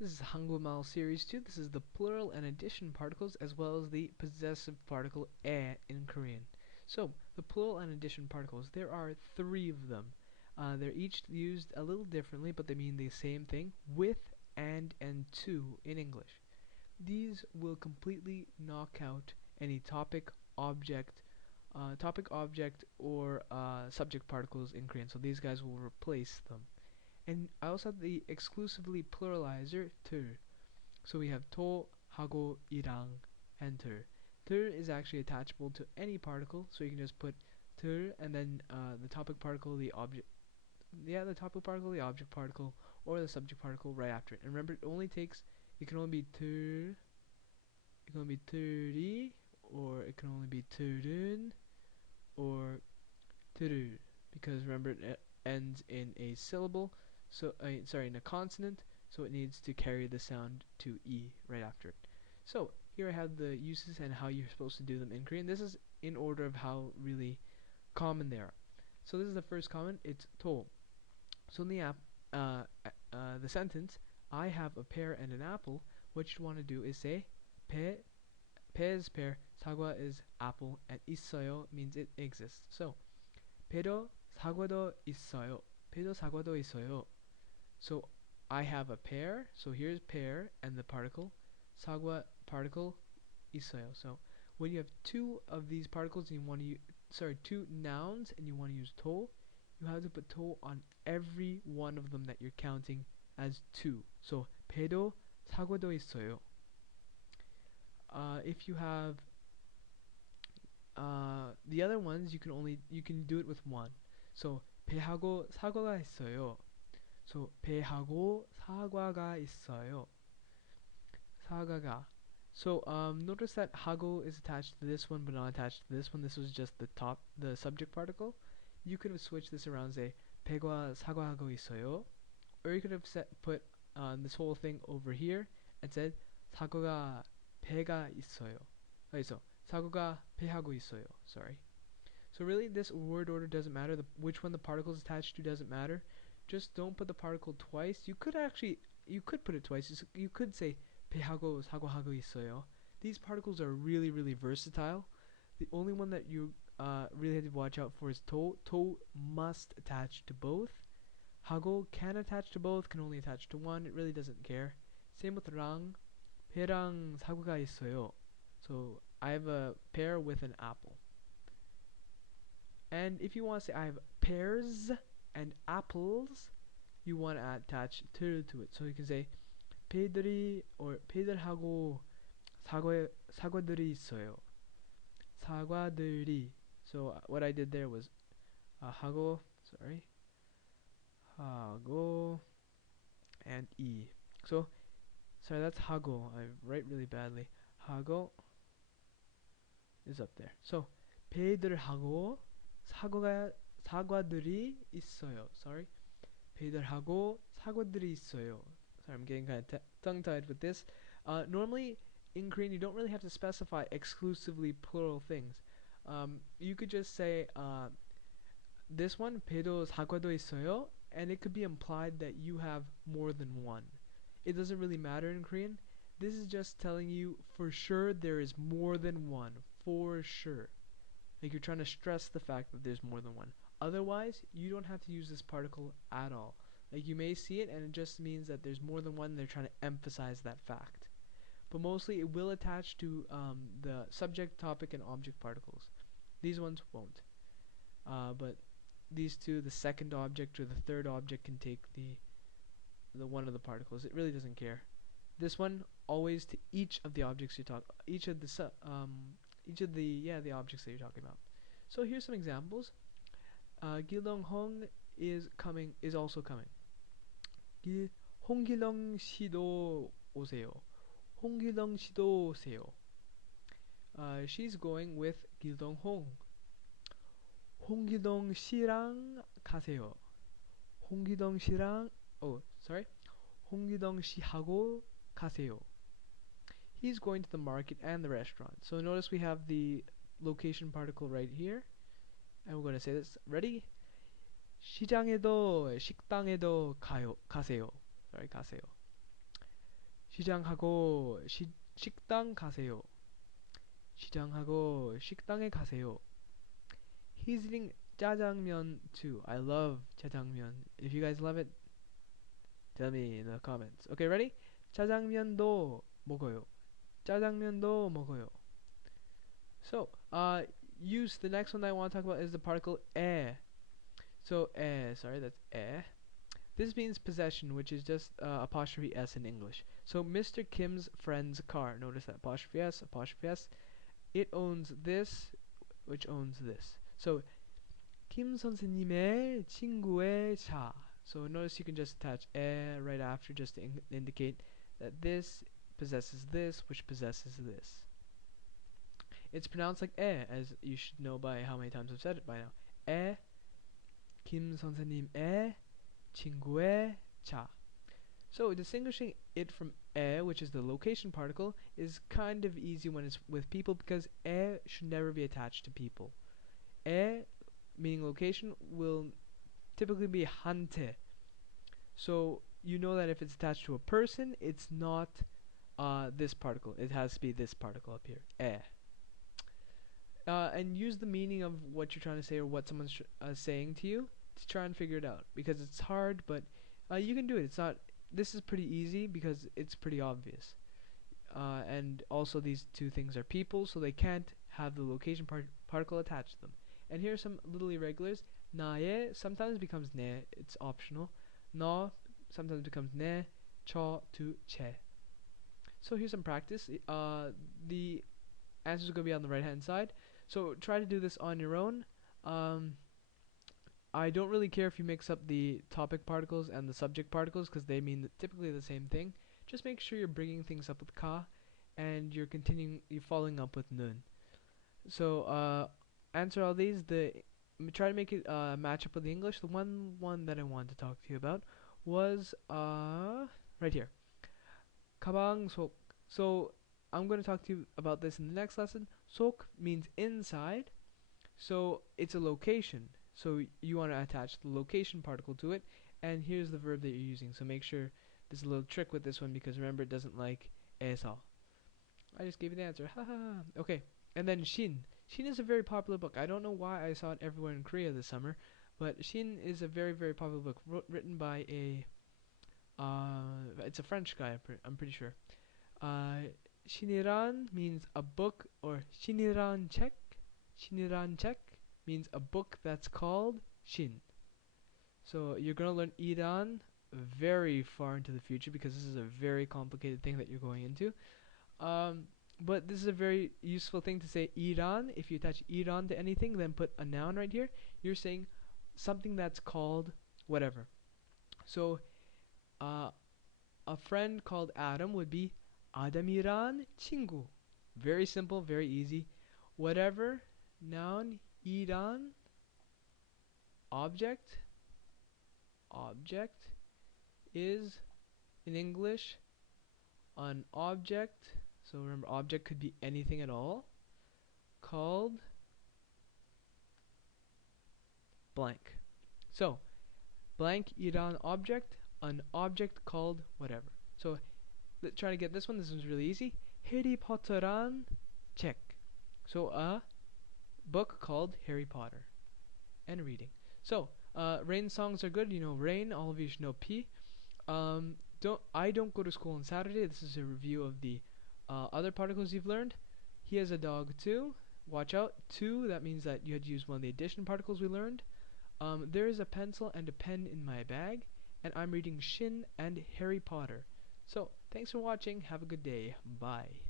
This is Hangulmal Series 2. This is the plural and addition particles as well as the possessive particle 에 in Korean. So, the plural and addition particles, there are three of them. They're each used a little differently, but they mean the same thing, with, and to in English. These will completely knock out any topic, object, or subject particles in Korean. So these guys will replace them. And I also have the exclusively pluralizer 들. So we have to, 하고, 이랑, and 들. 들 is actually attachable to any particle, so you can just put 들 and then the topic particle, the object, the topic particle, the object particle, or the subject particle right after it. And remember, it can only be 들, it can only be 들이, or it can only be 들은, or 들을, because remember it ends in a syllable, so in a consonant, so it needs to carry the sound to e right after it. So here I have the uses and how you're supposed to do them in Korean. This is in order of how really common they are. So this is the first common. It's to. So in the sentence, I have a pear and an apple. What you want to do is say 배, 배 is pear, 사과 is apple, and 있어요 means it exists. So 배도 사과도 있어요. 배도 사과도 있어요. So I have a pear. So here's pear and the particle. 사과 particle 있어요. So when you have two of these particles and you want to use, two nouns and you want to use to, you have to put to on every one of them that you're counting as two. So 배도 사과도 있어요. If you have the other ones, you can do it with one. So 배하고 사과가 있어요. So 배하고 사과가 있어요. 사과가. So notice that 하고 is attached to this one but not attached to this one. This was just the subject particle. You could have switched this around and say 배가 사과하고 있어요. Or you could have put this whole thing over here and said 사과가 배가 있어요. So 사과가 배하고 있어요. Sorry. So really, this word order doesn't matter. Which one the particle is attached to doesn't matter. Just don't put the particle twice. You could put it twice. You could say 배하고 사과하고 있어요. These particles are really, really versatile. The only one that you really have to watch out for is to. To must attach to both. 하고 can attach to both, can only attach to one. It really doesn't care. Same with 랑. 배랑 사과가 있어요. So I have a pear with an apple. And if you want to say I have pears and apples, you want to attach 들 to it. So you can say 배들이 or 배들하고 사과들이 있어요. 사과들이. So what I did there was 하고, 하고 and e. So sorry, that's 하고. I write really badly. 하고 is up there. So 배들하고 사과들이 있어요. Sorry. 배들하고 사과들이 있어요. Sorry, I'm getting kind of tongue-tied with this. Normally, in Korean, you don't really have to specify exclusively plural things. You could just say this one, 배도 사과도 있어요, and it could be implied that you have more than one. It doesn't really matter in Korean. This is just telling you for sure there is more than one. For sure. Like you're trying to stress the fact that there's more than one. Otherwise, you don't have to use this particle at all. Like you may see it and it just means that there's more than one and they're trying to emphasize that fact. But mostly it will attach to the subject, topic, and object particles. These ones won't. But these two, the second object or the third object, can take the one of the particles. It really doesn't care. This one always to each of the objects you talk, each of the objects that you're talking about. So here's some examples. Gildong Hong is also coming. 홍길동 씨도 오세요. 홍길동 씨도 오세요. She's going with Gildong Hong. 홍길동 씨랑 가세요. 홍길동 씨랑 홍길동 씨하고 가세요. He's going to the market and the restaurant. So notice we have the location particle right here. And we're going to say this. Ready? 시장에도 식당에도 가세요. Sorry, 가세요. 시장하고 식당 가세요. 시장하고 식당에 가세요. He's eating 짜장면 too. I love 짜장면. If you guys love it, tell me in the comments. Okay, ready? 짜장면도 먹어요. 짜장면도 먹어요. So, use the next one that I want to talk about is the particle 에. So, sorry, that's 에. This means possession, which is just apostrophe s in English. So, Mr. Kim's friend's car. Notice that apostrophe s, apostrophe s. It owns this, which owns this. So, Kim 선생님의 친구의 차. So notice you can just attach 에 right after just to indicate that this possesses this, which possesses this. It's pronounced like 에, as you should know by how many times I've said it by now. 에, 김 선생님의 친구의 차. So distinguishing it from 에, which is the location particle, is kind of easy when it's with people because 에 should never be attached to people. 에, meaning location, will typically be 한테. So you know that if it's attached to a person, it's not this particle. It has to be this particle up here. 에. And use the meaning of what you're trying to say or what someone's saying to you to try and figure it out because it's hard, but you can do it. It's not. This is pretty easy because it's pretty obvious. And also these two things are people, so they can't have the location particle attached to them. And here are some little irregulars. 나의 sometimes becomes 내. It's optional. 너 sometimes becomes 내. 저, 두, 제. So here's some practice. The answers are going to be on the right hand side. So try to do this on your own. I don't really care if you mix up the topic particles and the subject particles because they mean typically the same thing. Just make sure you're bringing things up with ka and you're following up with nun. So answer all these. Try to make it match up with the English. The one that I wanted to talk to you about was right here. 가방 속. So I'm going to talk to you about this in the next lesson. 속 means inside. So it's a location. So you want to attach the location particle to it. And here's the verb that you're using. So make sure there's a little trick with this one because remember it doesn't like 에서. I just gave you the answer. Haha. Okay. And then Shin. Shin is a very popular book. I don't know why I saw it everywhere in Korea this summer, but Shin is a very, very popular book written by a it's a French guy. I'm pretty sure. 신이란 means a book, or 신이란 책. 신이란 책 means a book that's called Shin. So you're gonna learn 이란 very far into the future because this is a very complicated thing that you're going into. But this is a very useful thing to say 이란. If you attach 이란 to anything, then put a noun right here. You're saying something that's called whatever. So a friend called Adam would be 아담이란 친구. Very simple, very easy. Whatever, noun, 이란, object is in English an object. So remember, object could be anything at all. Called blank. So blank 이란 object, an object called whatever. So let's try to get this one. This one's really easy. 해리포터란 책. So a book called Harry Potter. And reading. So rain songs are good. You know rain. All of you should know P. I don't go to school on Saturday. This is a review of the other particles you've learned. He has a dog too. Watch out. Two. That means that you had to use one of the addition particles we learned. There is a pencil and a pen in my bag, and I'm reading Shin and Harry Potter. So thanks for watching. Have a good day. Bye.